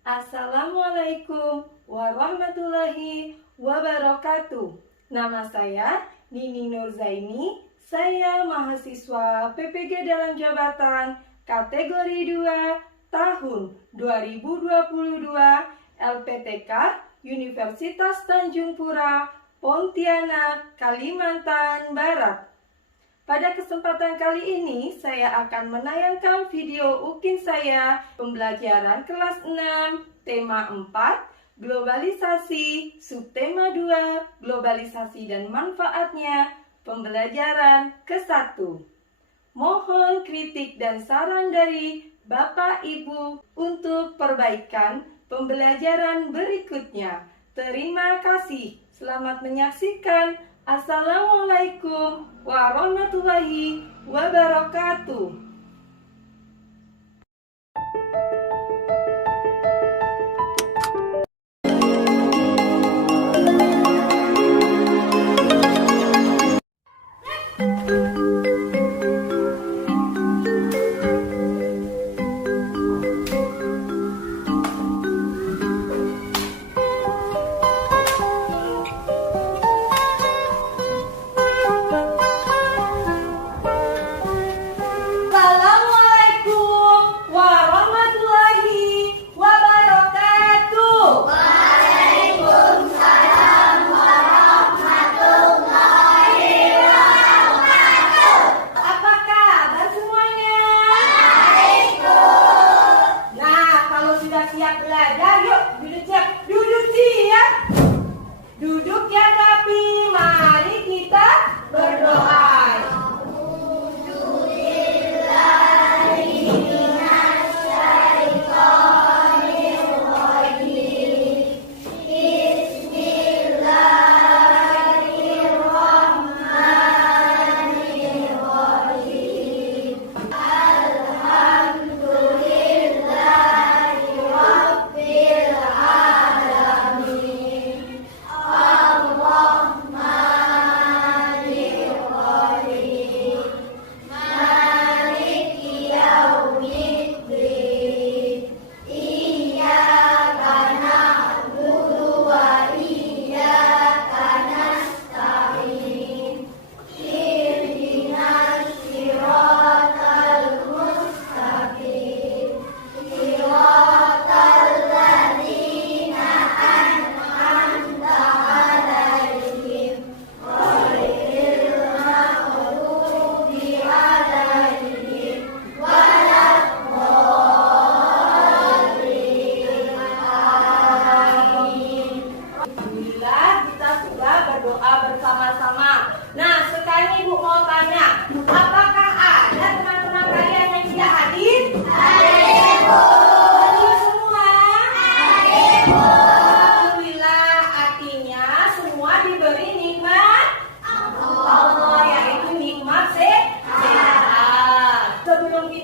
Assalamualaikum warahmatullahi wabarakatuh. Nama saya Nini Nurzaini. Saya mahasiswa PPG dalam jabatan kategori 2 tahun 2022 LPTK Universitas Tanjung Pura, Pontianak, Kalimantan Barat. Pada kesempatan kali ini, saya akan menayangkan video UKIN saya pembelajaran kelas 6, tema 4, globalisasi, subtema 2, globalisasi dan manfaatnya, pembelajaran ke-1. Mohon kritik dan saran dari Bapak Ibu untuk perbaikan pembelajaran berikutnya. Terima kasih. Selamat menyaksikan. Assalamualaikum warahmatullahi wabarakatuh.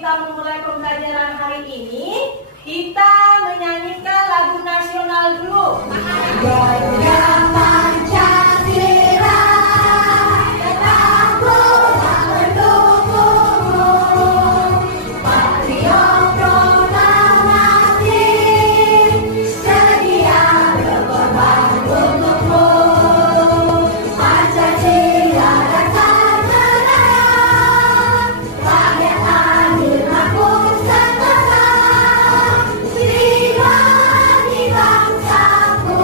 Memulai pembelajaran hari ini, kita menyanyikan lagu nasional dulu. Gaya Pancasila, tetap pulang mendukungmu, patriot proklamasi, sedia berkorban untukmu. Pancasila dasar menang, rakyat adil makmur setengah, jiwa di bangsaku.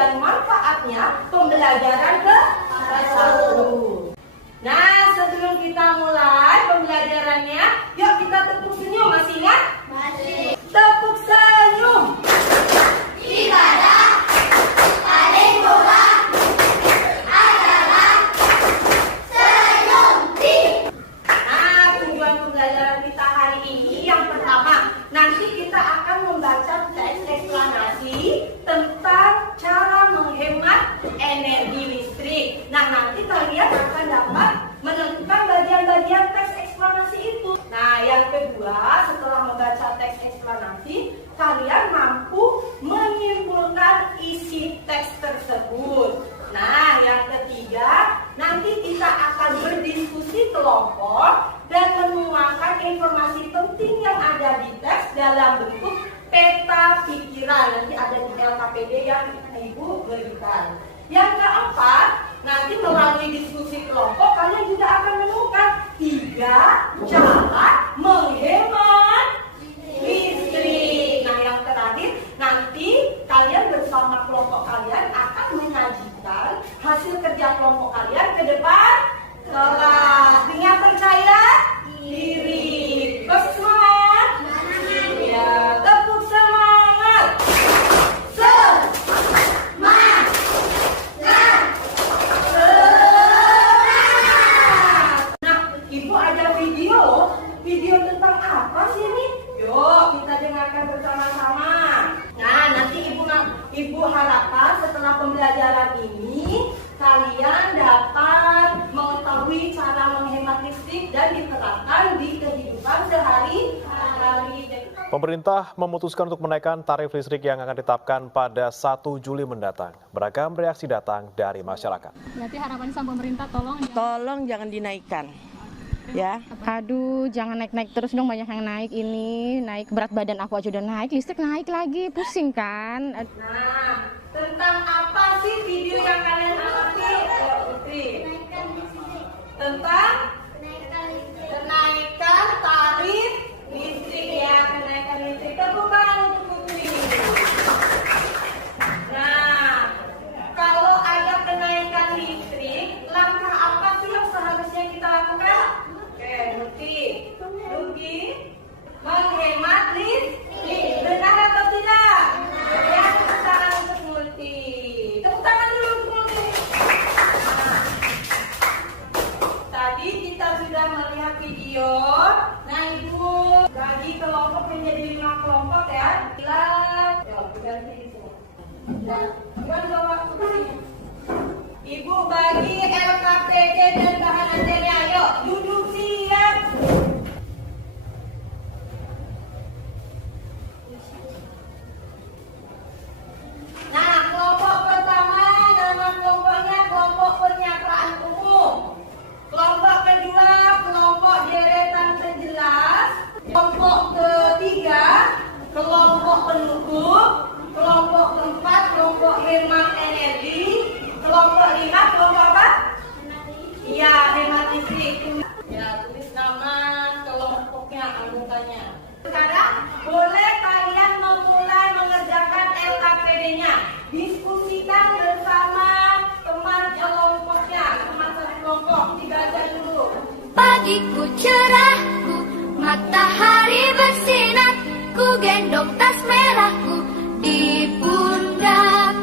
dan manfaatnya pembelajaran kelas 1. Nah, sebelum kita mulai pembelajarannya, yuk kita tepuk senyum. Masih ingat? Masih. Tepuk senyum. Ibadah paling murah adalah senyum. Nah, tujuan pembelajaran kita hari ini yang pertama, nanti kita akan membaca teks eksplanasi tentang cara menghemat energi listrik. Nah, nanti kalian akan dapat menentukan bagian-bagian teks eksplanasi itu. Nah, yang kedua, setelah membaca teks eksplanasi, kalian mampu menyimpulkan isi teks tersebut. Nah, yang ketiga, nanti kita akan berdiskusi kelompok dan menuangkan informasi penting yang ada di teks dalam bentuk peta pikiran. Nanti ada di LKPD yang Ibu berikan. Yang keempat, nanti melalui diskusi kelompok kalian juga akan menemukan 3 cara menghemat listrik. Nah, yang terakhir, nanti kalian bersama kelompok kalian akan menyajikan hasil kerja kelompok kalian ke depan kelas dengan percaya diri. Bersemangat? Ya, tepuk semangat. Semangat. Nah, Ibu ada video loh. Video tentang apa sih ini? Yuk, kita dengarkan bersama-sama. Nah, nanti Ibu harapkan setelah pembelajaran ini kalian dapat mengetahui cara menghemat listrik dan diterapkan di kehidupan sehari-hari. Pemerintah memutuskan untuk menaikkan tarif listrik yang akan ditetapkan pada 1 Juli mendatang. Beragam reaksi datang dari masyarakat. Berarti harapannya sama pemerintah tolong jangan dinaikkan. Ya. Aduh, jangan naik-naik terus dong, banyak yang naik ini. Naik berat badan aku aja udah naik, listrik naik lagi, pusing kan. Nah, tentang apa sih video yang kalian amati? Putri. Tentang kenaikan tarif listrik ya, kenaikan listrik. Tepuk tangan untuk Putri. Nah, kalau ada kenaikan listrik, langkah apa sih yang seharusnya kita lakukan? Oke, Ruki, menghemat listrik. Benar atau tidak? Ya, tepuk tangan untuk Multi. Tepuk tangan dulu untuk Multi. Nah, tadi kita sudah melihat video. Nah, Ibu bagi kelompok menjadi 5 kelompok ya. Lihat, ganti di sini. Bukan bawa ke sini. Ibu bagi LKPD dan bahan ajarnya. Ayo, duduk siap. Nah, kelompok pertama nama kelompoknya kelompok penyataan umum. Kelompok kedua kelompok deretan sejelas. Kelompok ketiga kelompok pendukung. Kelompok keempat kelompok hemat energi. Kelompok 5 kelompok apa? Iya, hemat listrik. Ya, tulis nama kelompoknya, anggotanya. Sekarang boleh kalian memulai mengerjakan LKPD-nya. Diskusikan bersama teman kelompoknya, teman kelompok. Dibaca dulu. Pagiku cerahku, matahari bersinar, ku gendong tas merahku di pundak.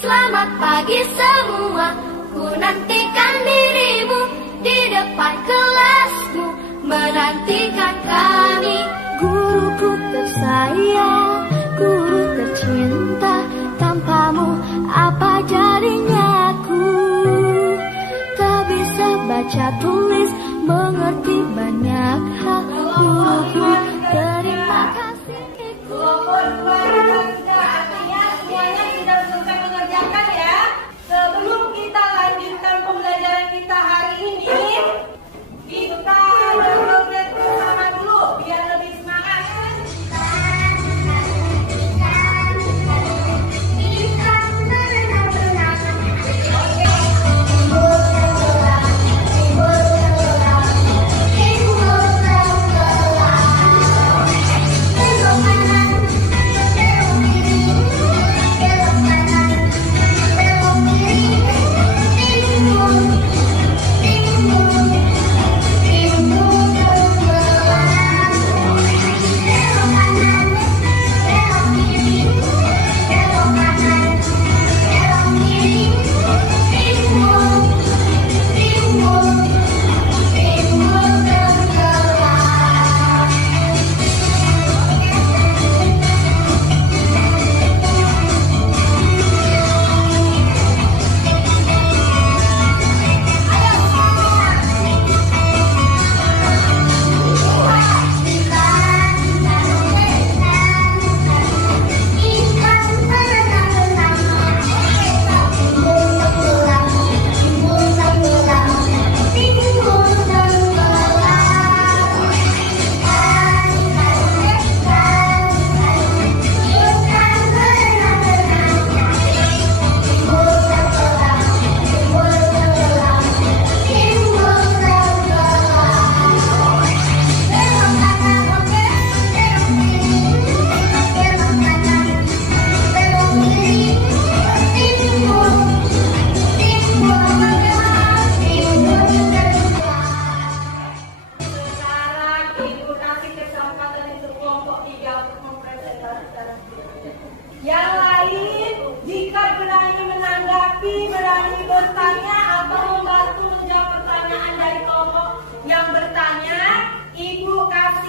Selamat pagi semua, ku nantikan dirimu di depan kelasmu, menantikan kami. Guruku tersayang, guru tercinta, tanpamu apa jadinya aku? Tak bisa baca tulis, mengerti banyak hal. Guruku, terima kasih. Kelompok 2 sudah, artinya semuanya sudah selesai mengerjakan ya. Sebelum kita lanjutkan pembelajaran kita hari ini, kita berjoget bersama dulu biar lebih semangat.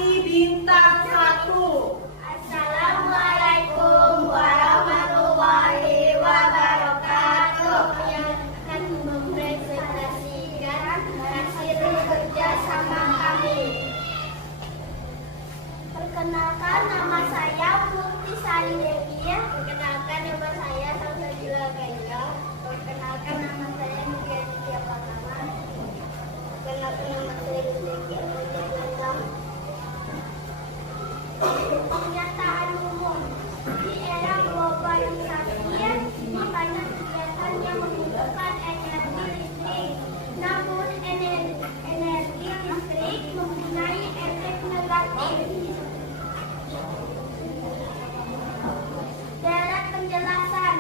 kasih bintang 1. Assalamualaikum warahmatullahi wabarakatuh. Yang akan mempresentasikan hasil kerja sama kami. Perkenalkan, nama saya Putri Sari Devia. Perkenalkan, nama saya Salsabila Gaingal. Perkenalkan, nama saya Mugenia Pratama. Perkenalkan, nama saya Devia Pratama. Pernyataan umum. Di era globalisasi, banyak kegiatan yang membutuhkan energi listrik. Namun, energi listrik mempunyai efek negatif. Deret penjelasan.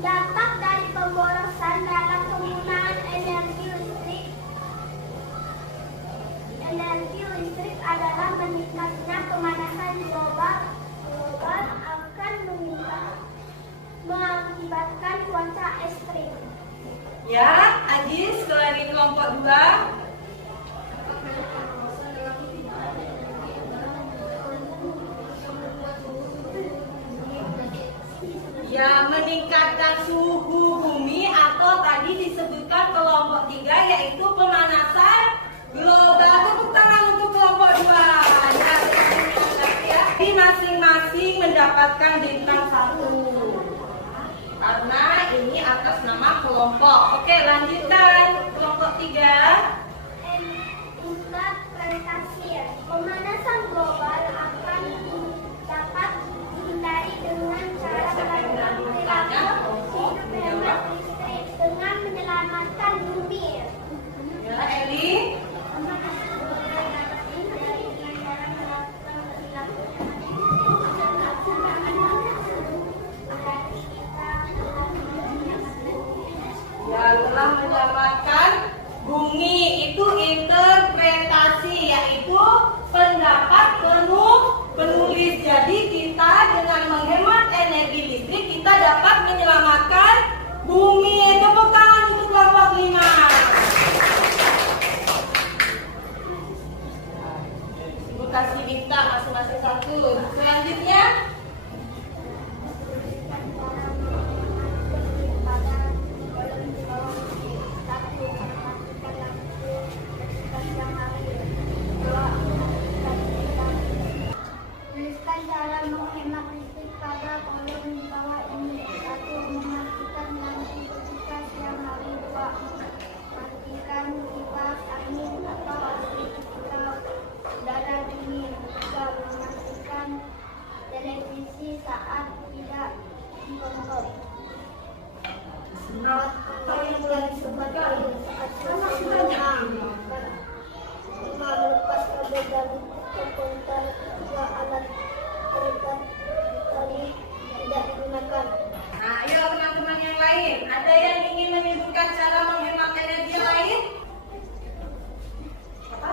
Dampak dari pemborosan dalam penggunaan energi listrik. Energi listrik adalah meningkatnya pemanasan global akan mengakibatkan cuaca ekstrim. Ya, Ajis dari kelompok 2. Ya, meningkatkan suhu bumi atau tadi disebutkan kelompok 3 yaitu pemanasan global. Tepuk tangan untuk kelompok 2. Ya, jadi masing-masing mendapatkan bintang 1. Karena ini atas nama kelompok. Oke, lanjutkan kelompok 3. Interpretasi. Pemanasan global akan dapat dihindari dengan cara melakukan perilaku hidup hemat listrik dengan menyelamatkan bumi. Ya, Eli. Ya, telah menyelamatkan bumi. Itu interpretasi, yaitu pendapat penulis. Jadi kita dengan menghemat energi listrik kita dapat menyelamatkan bumi. Tepuk tangan untuk kelompok 5. Ibu kasih bintang masing-masing 1. Selanjutnya Tuliskan cara menghemat listrik pada kolom di bawah ini. 1. Mematikan lampu jika siang hari. 2. Matikan kipas angin atau listrik jika udara dingin. 3. Mematikan televisi saat tidak ditonton. 4. Matikan sebagai saat sedang. 5. Melepas kabel dari komputer jika alat perangkat tadi tidak digunakan. Nah, ayo teman-teman yang lain, ada yang ingin menyebutkan cara menghemat energi lain? Apa?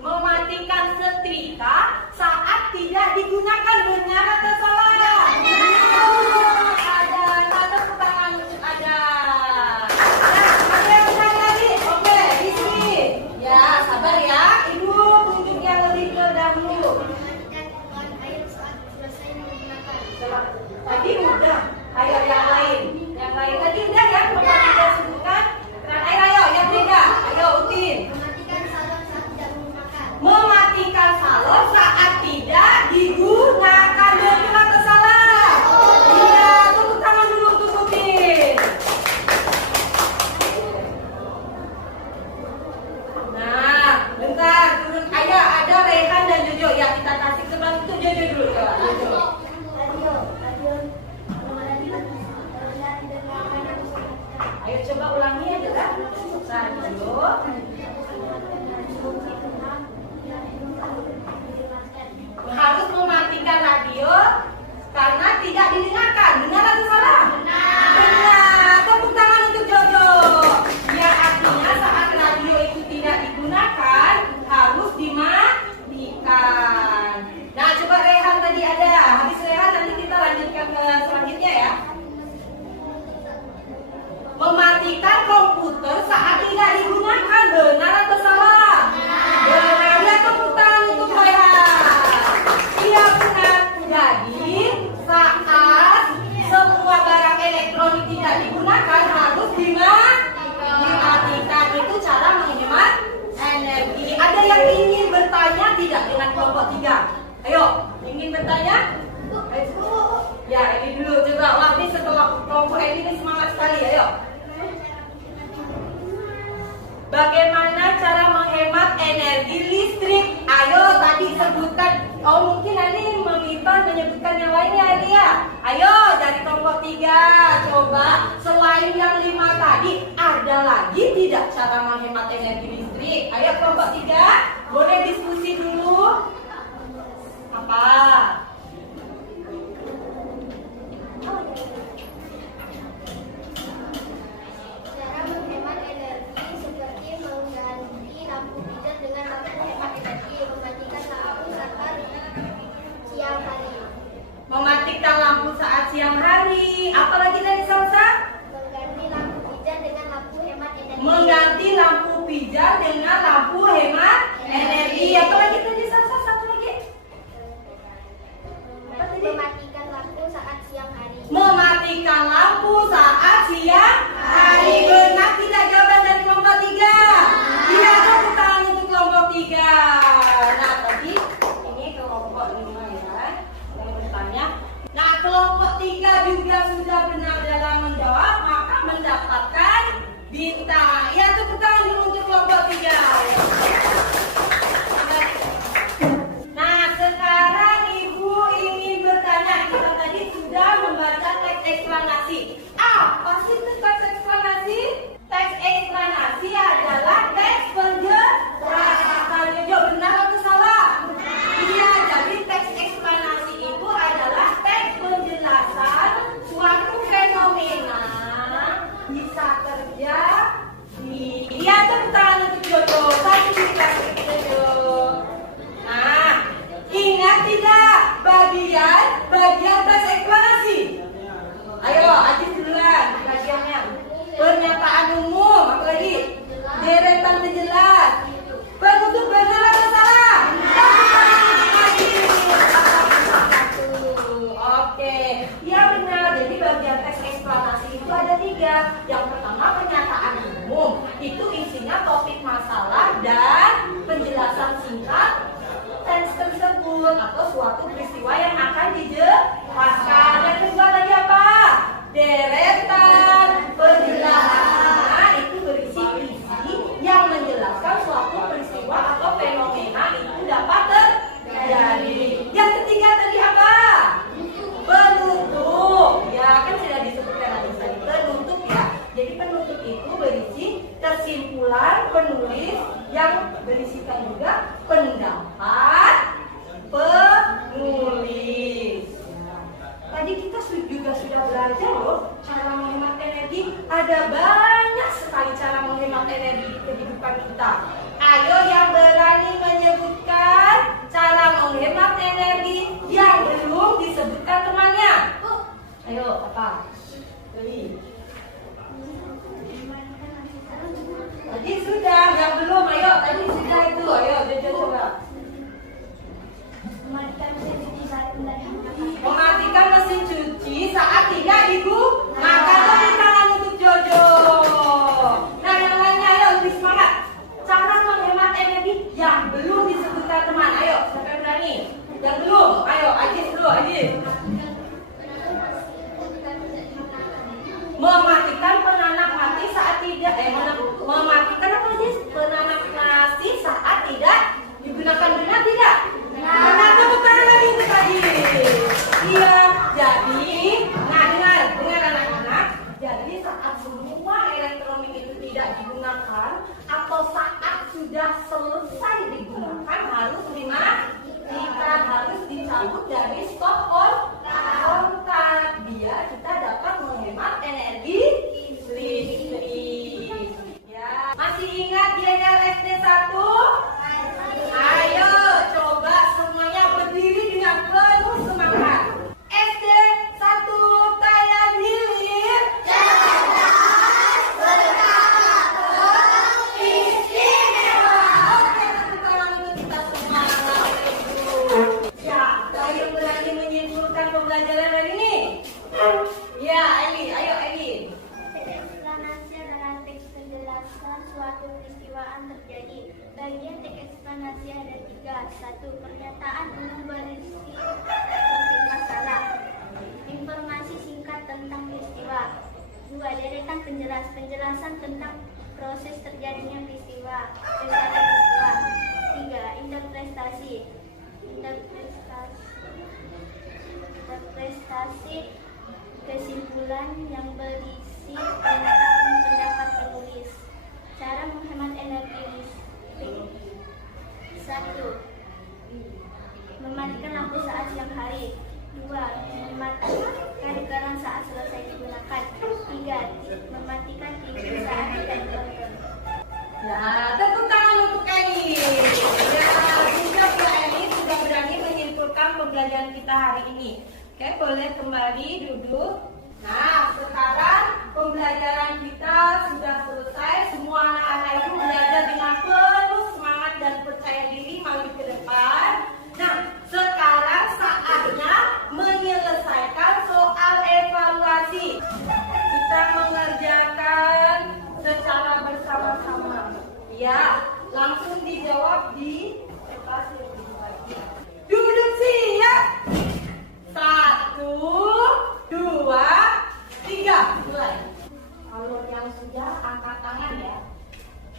Mematikan setrika saat tidak digunakan. Benar atau salah? Ada. Tepuk tangan untuk ada. Ada yang benar lagi? Oke, di sini. Ya, sabar ya. Ibu tunjuk yang lebih ke dahulu. Mematikan bukan air saat selesai menggunakan. Tadi udah, ayo yang lain. Yang lain tadi udah ya, Bapak tidak sebutkan. Keran air ayo, yang tiga. Ayo Utin. Mematikan salon saat tidak menggunakan. Mematikan salon saat tidak digunakan. Betul atau salah? Iya, tepuk tangan dulu untuk Utin. Nah, bentar, turun. Ayo, ada Rehan dan Jojo. Ya, kita kasih sebelah untuk Jojo dulu. Coba, Jojo. Ayo coba ulangi aja kan. Radio. Harus mematikan radio karena tidak didengarkan. Benar atau salah? Benar. Tepuk tangan untuk Jojo. Ya, artinya saat radio itu tidak digunakan harus dimatikan. Nah, coba Rehan tadi ada. Habis Rehan nanti kita lanjutkan ke selanjutnya ya. Mematikan komputer saat tidak digunakan. Benar Bagaimana cara menghemat energi listrik? Ayo tadi sebutkan. Oh mungkin nanti meminta menyebutkan yang lainnya ya. Ayo dari kelompok 3. Coba selain yang 5 tadi ada lagi tidak cara menghemat energi listrik? Ayo kelompok 3 boleh diskusi dulu. Apa? Cara menghemat energi seperti mengganti lampu hijau dengan lampu hemat energi, mematikan lampu saat siang hari. Mematikan lampu saat siang hari. Apalagi tadi Salsa? Mengganti lampu hijau dengan lampu hemat energi. Mengganti lampu pijar dengan lampu hemat energi. Apalagi tadi Salsa? Satu lagi. Apa tadi? Mematikan lampu saat siang hari. Mematikan lampu saat siang hari. Benar tidak jawaban dari kelompok 3? Iya, tepuk tangan untuk kelompok 3. Nah, tadi ini kelompok 5 ya. Yang bertanya. Nah, kelompok 3 juga sudah benar dalam menjawab, maka mendapatkan bintang. Ya, tepuk tangan dulu untuk kelompok 3. Nah, sekarang Ibu ingin bertanya. Kita tadi sudah membaca teks eksplanasi. Apa sih itu teks eksplanasi? Teks eksplanasi adalah teks penjelasan. Jawab benar atau salah? Iya, jadi teks eksplanasi itu adalah teks penjelasan suatu fenomena bisa terjadi. Iya, tepuk tangan untuk Jojo. Tadi dikasih Jojo. Nah, ingat tidak bagian teks eksplanasi? Ayo, Ajis duluan bagiannya. Pernyataan umum, apa lagi? Deretan penjelas. Penutup benar atau salah? Ajis. Oke, ya benar. Jadi bagian teks eksplanasi itu ada 3. Yang pertama pernyataan umum. Itu isinya topik masalah dan penjelasan singkat teks tersebut atau suatu peristiwa yang akan dijelaskan. Yang kedua lagi apa? Deretan penjelasan. Nah, itu berisi isi yang menjelaskan suatu peristiwa atau fenomena itu dapat terjadi. Yang ketiga tadi apa? Penutup. Ya kan sudah disebutkan tadi penutup ya. Jadi penutup itu berisi kesimpulan penulis yang berisikan juga pendapat penulis. Tadi kita juga sudah belajar loh cara menghemat energi. Ada banyak sekali cara menghemat energi di kehidupan kita. Ayo yang berani menyebutkan cara menghemat energi yang belum disebutkan temannya. Ayo apa? Beli. Tadi sudah, yang belum, ayo. Tadi sudah itu, ayo, Jojo coba. Mematikan mesin cuci saat tidak digunakan. Tepuk tangan untuk Jojo. Nah, yang lainnya, ayo lebih semangat. Cara menghemat energi yang belum disebutkan teman. Ayo, siapa yang berani? Yang belum, ayo, Ajis dulu, Ajis. Mematikan penanak mati saat tidak mematikan apa sih? Penanak nasi saat tidak digunakan, benar tidak? Benar, tepuk tangan lagi untuk tadi. Iya, jadi dengar anak-anak. Jadi saat semua elektronik itu tidak digunakan atau saat sudah selesai digunakan harus dimatikan, harus dicabut dari stop kontak. Biar kita dapat menghemat energi listrik. Ya, masih ingat Jendel SD 1? Ayo coba semuanya berdiri dengan penuh semangat. SD 1 Tayan Hilir. Istimewa. Oke, tepuk tangan untuk kita semangat. Siapa yang berani menyimpulkan pembelajaran hari ini? Ya, Eli, ayo Eli. Teks eksplanasi adalah teks penjelasan suatu peristiwaan terjadi. Bagian teks eksplanasi ada 3. 1. Pernyataan umum berisi topik masalah. Informasi singkat tentang peristiwa. 2. Deretan penjelasan tentang proses terjadinya peristiwa, secara peristiwa. 3. Interpretasi. Interpretasi kesimpulan yang berisi tentang pendapat penulis. Cara menghemat energi listrik. 1. Mematikan lampu saat siang hari. 2. Mematikan garam saat selesai digunakan. 3. Mematikan TV saat tidak ditonton. Nah, tepuk tangan untuk Eni. Ya, sudah Bu Eni sudah berani menyimpulkan pembelajaran kita hari ini. Oke, boleh kembali duduk. Nah, sekarang pembelajaran kita sudah selesai. Semua anak-anak itu belajar dengan penuh semangat dan percaya diri maju ke depan. Nah, sekarang saatnya menyelesaikan soal evaluasi. Kita mengerjakan secara bersama-sama. Ya, langsung dijawab di kertas yang dibaca. Duduk siap. 1, 2, 3. Mulai. Kalau yang sudah angkat tangan ya.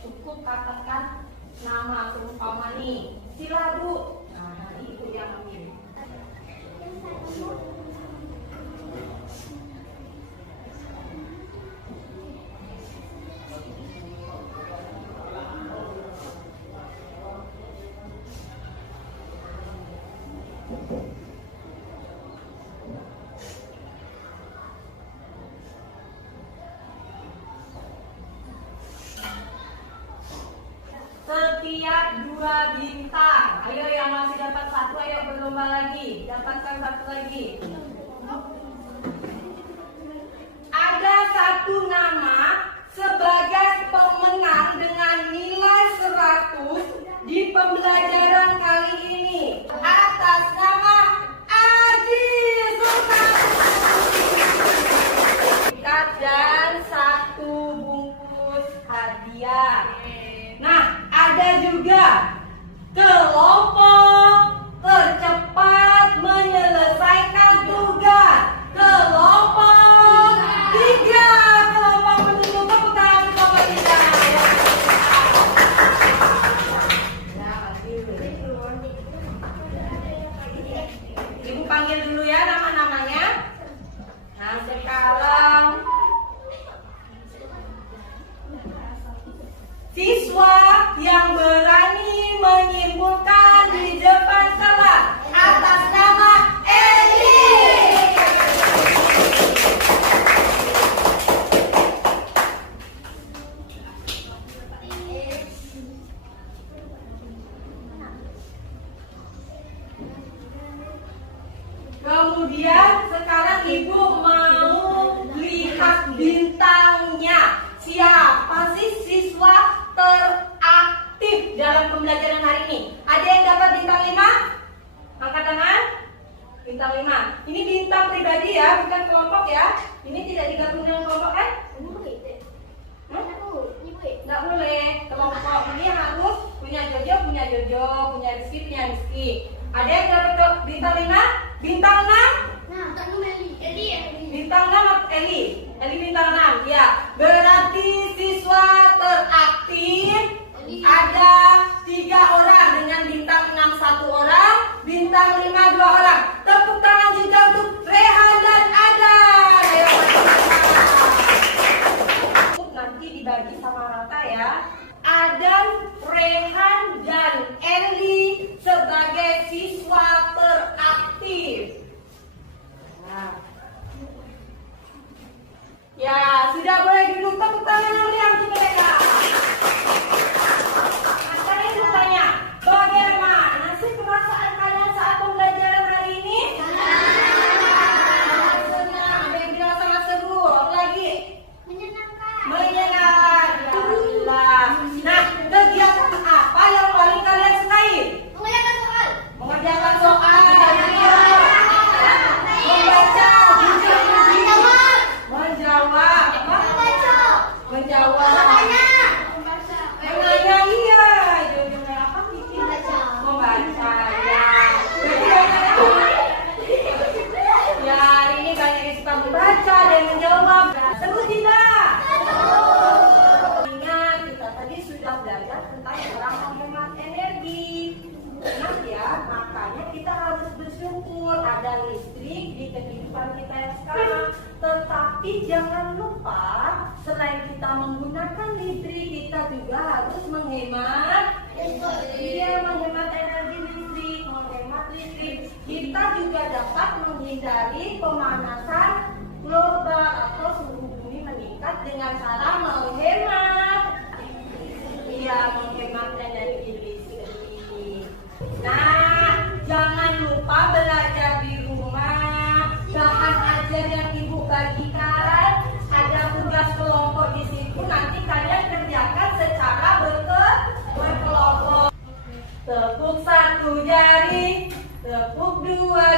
Cukup katakan nama seumpama nih. Sila Bu. Nah, itu yang ambil. Setiap 2 bintang. Ayo yang masih dapat 1, ayo berlomba lagi. Dapatkan 1 lagi. Ada 1 nama sebagai pemenang dengan nilai 100 di pembelajaran kali ini. Atas nama Adi Sultan. Dan 1 bungkus hadiah. Nah, ada juga kelompok tercepat menyelesaikan tugas. Kelompok 3. Kelompok penutup tepuk tangan kelompok 3. Ibu panggil dulu ya nama-namanya. Nah, sekarang siswa yang berani menyimpulkan di depan kelas atas nama Eli. Kemudian sekarang Ibu mau lihat bintangnya. Siapa sih siswa teraktif dalam pembelajaran hari ini? Ada yang dapat bintang 5? Angkat tangan. Bintang 5. Ini bintang pribadi ya, bukan kelompok ya. Ini tidak digabung dengan kelompok kan? Nggak boleh. Kelompok ini harus punya Jojo, punya Rizky, punya Rizky. Ada yang dapat bintang 5? Bintang 6? Bintang 6 Eli. Eli bintang 6. Ya, berarti siswa teraktif ada 3 orang dengan bintang 6 1 orang, bintang 5 2 orang. Tepuk tangan juga untuk Rehan dan Ada. Ayo, nanti dibagi sama rata ya. Adam, Rehan dan Eli sebagai siswa teraktif. Nah. Ya, sudah boleh duduk. Tepuk tangan yang meriah untuk mereka. Nah, saya ingin bertanya, bagaimana sih perasaan kalian saat pembelajaran hari Tapi jangan lupa selain kita menggunakan listrik, kita juga harus menghemat. Iya, menghemat energi listrik, menghemat listrik. Kita juga dapat menghindari pemanasan global atau suhu bumi meningkat dengan cara menghemat. Iya, menghemat energi listrik. Nah, jangan lupa belajar di rumah. Bahan ajar yang ibu bagikan, ada tugas kelompok di situ. Nanti kalian kerjakan secara berkelompok. Tepuk satu jari, tepuk dua